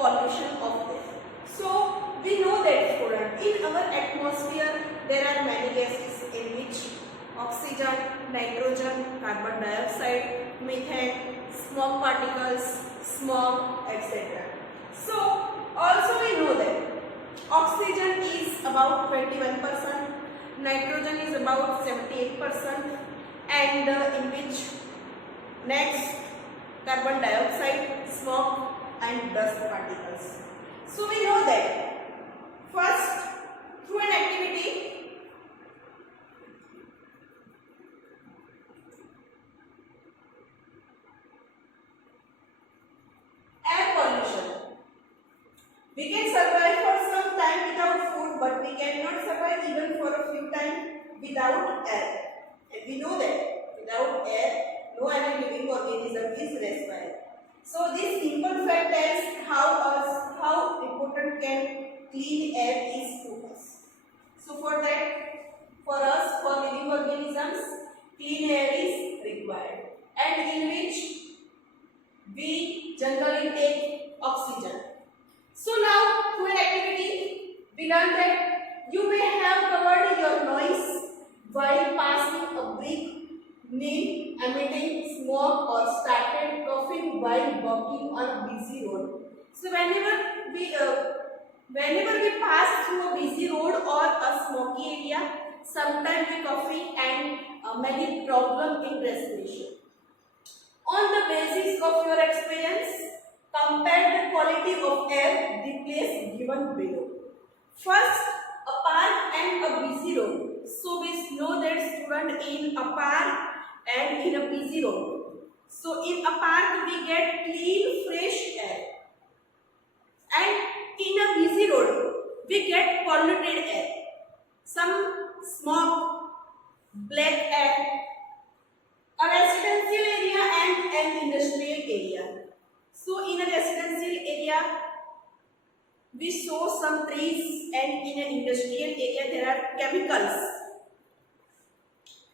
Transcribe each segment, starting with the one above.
pollution of air. So we know that student, in our atmosphere there are many gases in which oxygen, nitrogen, carbon dioxide, methane, smoke particles, smog, etc. So also we know that oxygen is about 21%, nitrogen is about 78%, and in which next carbon dioxide, smoke and dust particles. So we know that first, through an activity air pollution, we can survive for some time without food, but we cannot survive even for a few time without air. And we know that without air, no any living organism is respire. So this simple fact tells how important can clean air is to us. So for that, for us, for living organisms, clean air is required, and in which we generally take oxygen. So now, through an activity, we learned that you may have covered your noise while passing a brick nail, emitting smoke, or started coughing while walking on a busy road. So whenever we pass through a busy road or a smoky area, sometimes we coughing and many problem in respiration. On the basis of your experience, compare the quality of air the place given below. First, a park and a busy road. So we know that student in a park and in a busy road. So in a park we get clean fresh air, and in a busy road we get polluted air, some smoke, black air, a residential area and an industrial area. So in a residential area we saw some trees, and in an industrial area there are chemicals.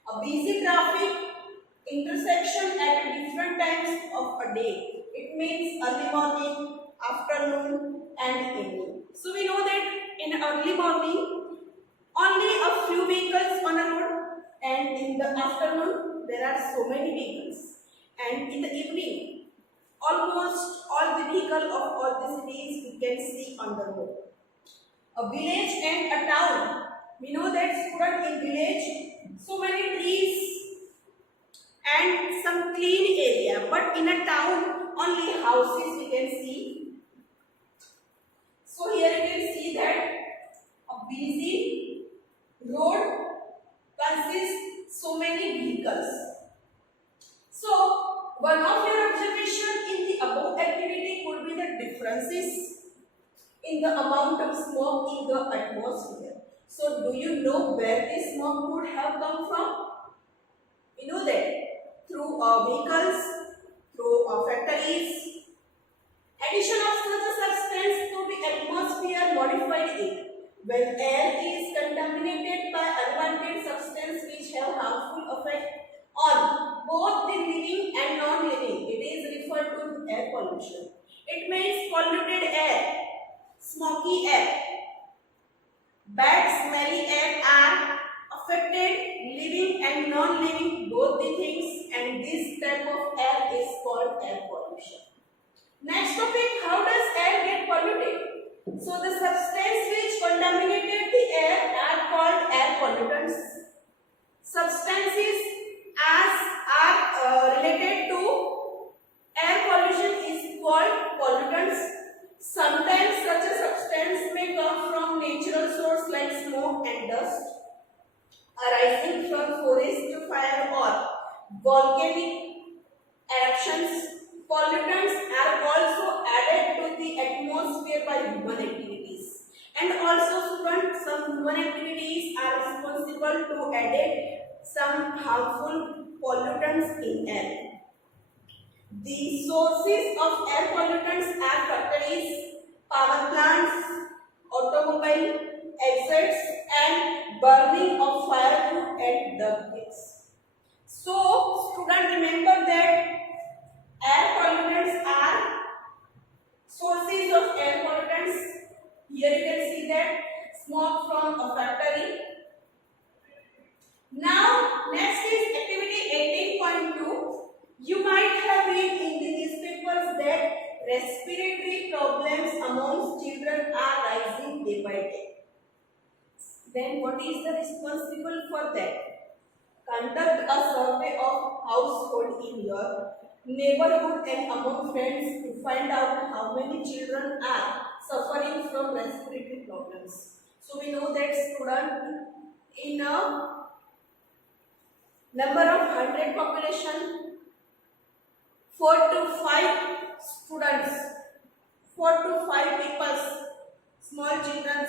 A busy traffic intersection at different times of a day. It means early morning, afternoon and evening. So we know that in early morning only a few vehicles on a road, and in the afternoon there are so many vehicles, and in the evening almost all the vehicles of all the cities we can see on the road. A village and a town. We know that student in village so many trees and some clean area, but in a town only houses we can see. So here you can see that a busy road consists so many vehicles. So one of your observation in the above activity could be the differences in the amount of smoke in the atmosphere. So do you know where this smoke would have come from? You know that through vehicles, through factories. Addition of such a substance to the atmosphere modified it. When air is contaminated by unwanted substance which have harmful effect on both the living and non-living, it is referred to air pollution. It means polluted air, smoky air, bad smelly air are affected living and non-living, both the things, and this type of air is called air pollution. Next topic, how does air get polluted? So the substance which contaminated the air are called air pollutants. Substances as are related to air pollution is called pollutants. Sometimes such a substance may come from natural source like smoke and dust arising from forest fire or volcanic eruptions. Pollutants are also added to the atmosphere by human activities, and also some human activities are responsible to add some harmful pollutants in air. The sources of air pollutants are factories, power plants, automobile exits, and burning of firewood and dung pits. So, students, remember that air pollutants are sources of respiratory problems amongst children are rising day by day. Then what is the responsible for that? Conduct a survey of household in your neighborhood and among friends to find out how many children are suffering from respiratory problems. So we know that student in a number of 100 population, 4 to 5 students, 4 to 5 people, small children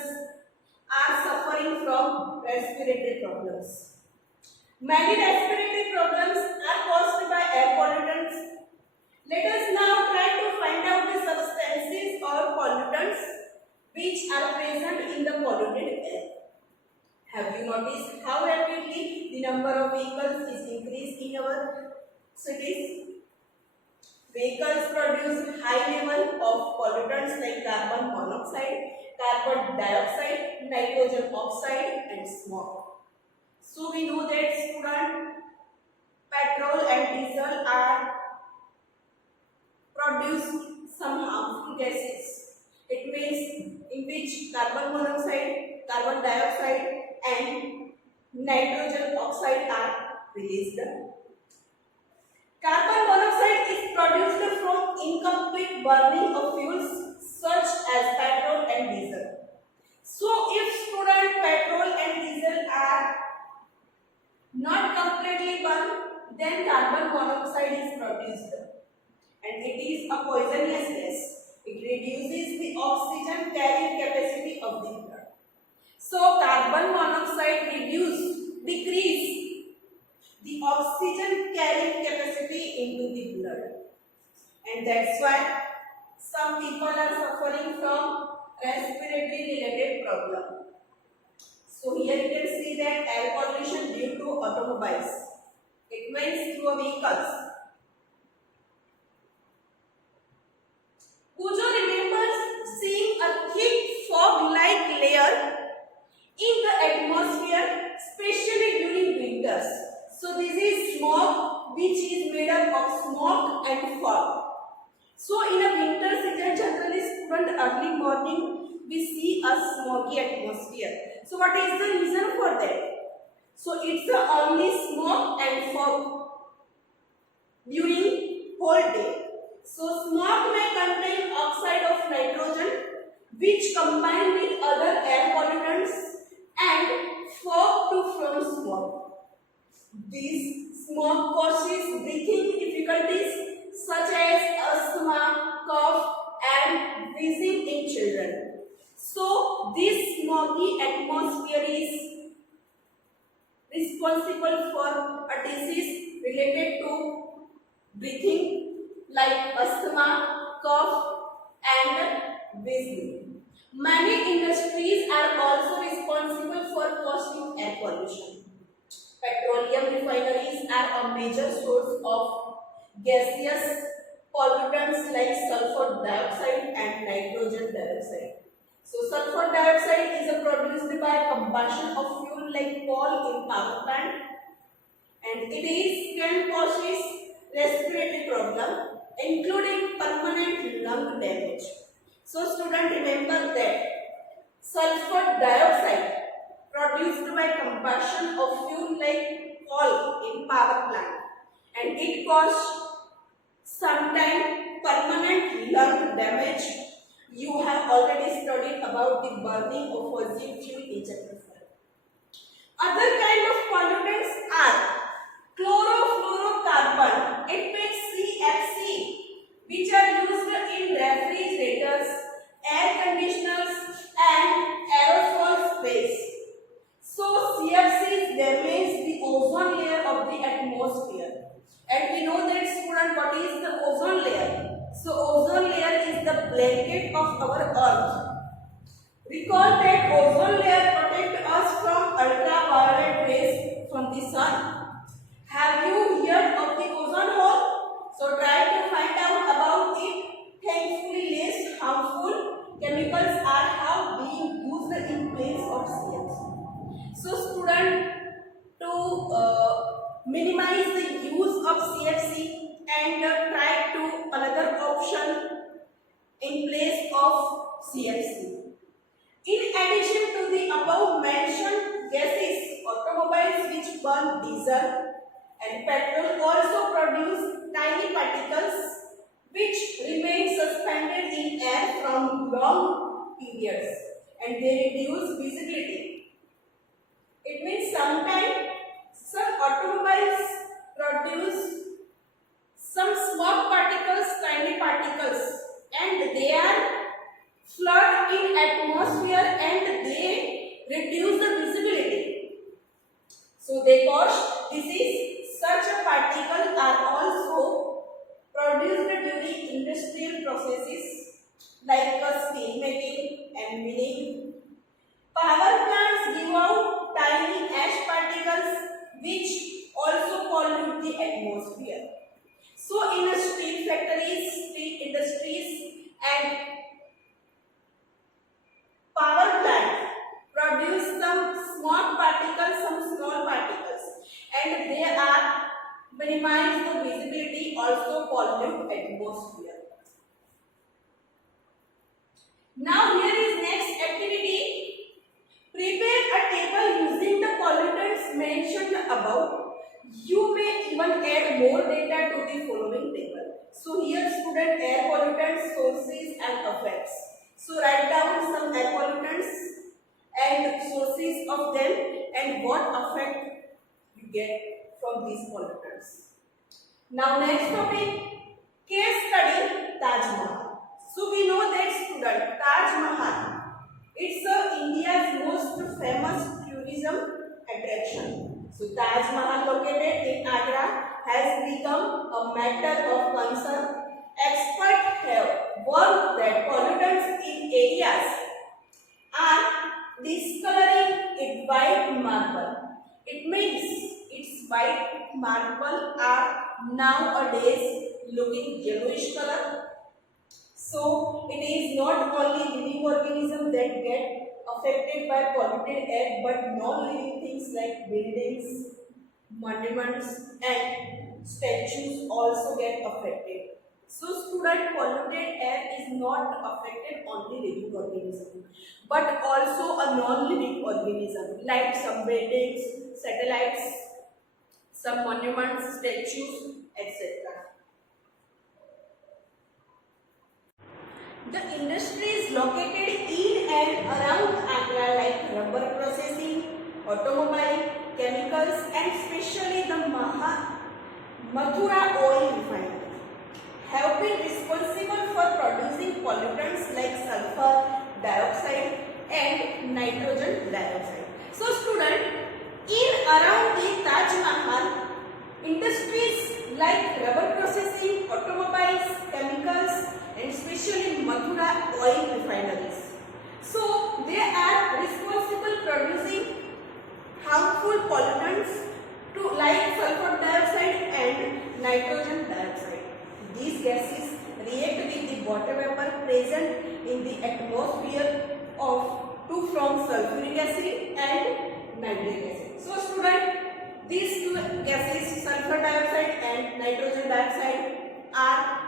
are suffering from respiratory problems. Many respiratory problems are caused by air pollutants. Let us now try to find out the substances or pollutants which are present in the polluted air. Have you noticed how rapidly the number of vehicles is increased in our cities? Vehicles produce high level of pollutants like carbon monoxide, carbon dioxide, nitrogen oxide and smoke. So we know that student, petrol and diesel are produce some harmful gases. It means in which carbon monoxide, carbon dioxide and nitrogen oxide are released. Carbon monoxide is produced from incomplete burning of fuels such as petrol and diesel. So if student, petrol and diesel are not completely burned, then carbon monoxide is produced and it is a poisonous gas. It reduces the oxygen carrying capacity of the blood. So carbon monoxide decrease the oxygen carrying capacity into the blood, and that's why some people are suffering from respiratory related problem. So here you can see that air pollution due to automobiles. It means through vehicles. Pujo remembers seeing a thick fog-like layer in the atmosphere, especially during winters. So this is smog, which is made up of smoke and fog. So in a winter season, generally student early morning we see a smoggy atmosphere. So what is the reason for that? So it's the only smoke and fog during whole day. So smoke may contain oxide of nitrogen, which combine with other air pollutants and fog to form smoke. These smoke causes breathing difficulties such as asthma, cough and wheezing in children. So this smoggy atmosphere is responsible for a disease related to breathing like asthma, cough and wheezing. Many industries are also responsible for causing air pollution. Petroleum refineries are a major source of gaseous pollutants like sulfur dioxide and nitrogen dioxide. So sulfur dioxide is produced by combustion of fuel like coal in power plant, and can cause respiratory problem including permanent lung damage. So student, remember that sulfur dioxide produced by combustion of fuel like coal in power plant, and it causes sometimes permanent lung damage. You have already studied about the burning of fossil fuel in chapter 5. Other kind of pollutants are chlorofluorocarbon, it means CFC, which are used in refrigerators, air conditioners and aerosol space. So CFCs damage the ozone layer of the atmosphere. And we know that, student, what is the ozone layer? So ozone layer is the blanket of our earth. Recall that ozone layer protects us from ultraviolet rays from the sun. Have you heard of the ozone hole? So try to find out about it. Thankfully, less harmful chemicals are now being used in place of CFC. So student, to minimize the use of CFC and try to another option in place of CFC. In addition to the above mentioned gases, automobiles which burn diesel and petrol also produce tiny particles which remain suspended in air from long periods and they reduce visibility. It means sometimes some automobiles produce some small particles, tiny particles, and they are flood in atmosphere and they reduce the visibility. So they cause disease. Such a particle are also produced during industrial processes like steel making and milling. Power plants give out tiny ash particles which also pollute the atmosphere. So in steel factories, steel industries and power plant produce some small particles, and they are minimize the visibility, also pollute atmosphere. Now here is next activity. Prepare a table using the pollutants mentioned above. You may even add more data to the following table. So here student, air pollutants, sources and effects. So write down some air pollutants and sources of them and what effect you get from these pollutants. Now next topic, case study Taj Mahal. So we know that student, Taj Mahal, it's India's most famous tourism attraction. So Taj Mahal located in Agra has become a matter of concern. Experts have warned that pollutants in areas are discoloring it white marble. It means its white marble are nowadays looking yellowish color. So it is not only living organisms that get affected by polluted air, but non-living things like buildings, monuments and statues also get affected. So student, polluted air is not affected only living organism, but also a non-living organism like some buildings, satellites, some monuments, statues, etc. The industries located in and around Agra like rubber processing, automobile, chemicals and especially the Mathura oil refinery have been responsible for producing pollutants like sulfur dioxide and nitrogen dioxide. So student, in around the Taj Mahal, industries like rubber processing, automobiles, chemicals and especially Mathura oil refineries. So they are responsible producing harmful pollutants to like sulfur dioxide and nitrogen dioxide. These gases react with the water vapor present in the atmosphere to form sulfuric acid and nitric acid. So student, these two gases, sulfur dioxide and nitrogen dioxide, are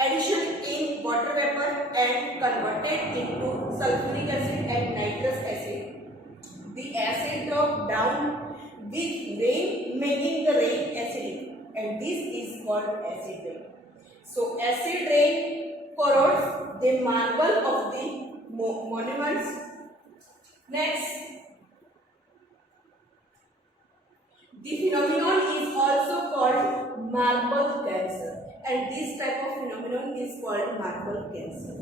addition in water vapor and converted into sulfuric acid and nitrous acid. The acid drop down with rain, making the rain acidic, and this is called acid rain. So acid rain corrodes the marble of the monuments. Next, the phenomenon is also called marble cancer, and this type of phenomenon is called marble cancer.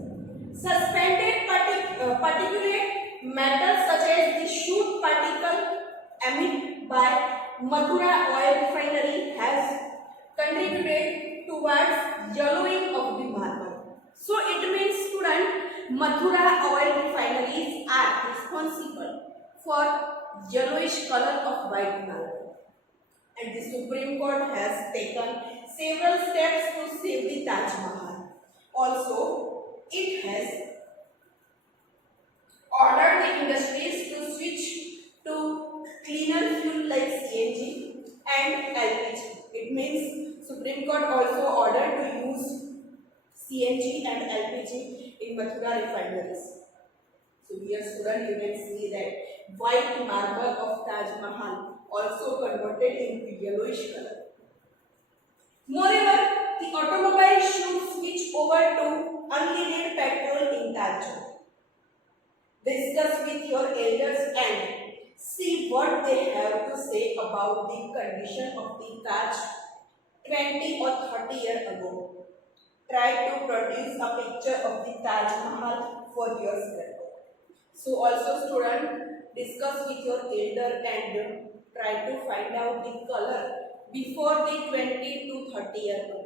Suspended particulate matter such as the soot particle emitted by Mathura oil refinery has contributed towards yellowing of the marble. So it means student, Mathura oil refineries are responsible for yellowish color of white marble. And the Supreme Court has taken several steps to save the Taj Mahal. Also, it has ordered the industries to switch to cleaner fuel like CNG and LPG. It means Supreme Court also ordered to use CNG and LPG in Mathura refineries. So here student you can see that white marble of Taj Mahal also converted into yellowish color. Moreover, the automobile should switch over to unleaded petrol in Taj. Discuss with your elders and see what they have to say about the condition of the Taj 20 or 30 years ago. Try to produce a picture of the Taj Mahal for yourself. So also student, discuss with your elder and try to find out the color before the 20 to 30 years ago.